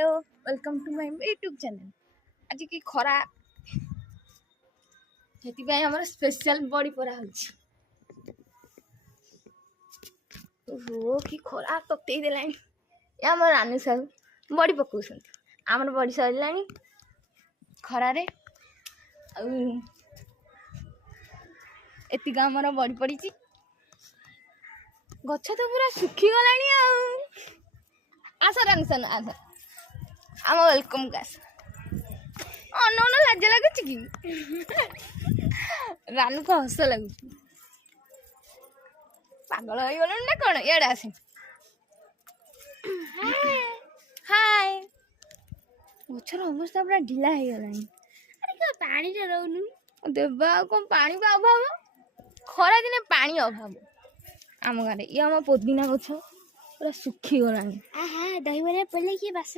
Hello welcome to my YouTube channel. आज की खरा से आम स्पेशल बड़ी परा हो कि खरा ततई देला आम रानू साहू बड़ी पकाउं आमर बड़ी सरला खरारे एतिक आमर बड़ी पड़ी गछ तो पूरा सुखीगला आस रानू सन आस आम वेलकम गास अन्न लाज लगुच कि रानू को हस लगुच पागल हो गल ना कौन इे आस हाय गचर अवस्था पूरा ढिला हो गला पानी रोनु देवा कौन पानी अभाव खरा दिन पानी अभाव आम गाँव ये आम पुदीना गछ पूरा सुखीगला दही पड़े किए बास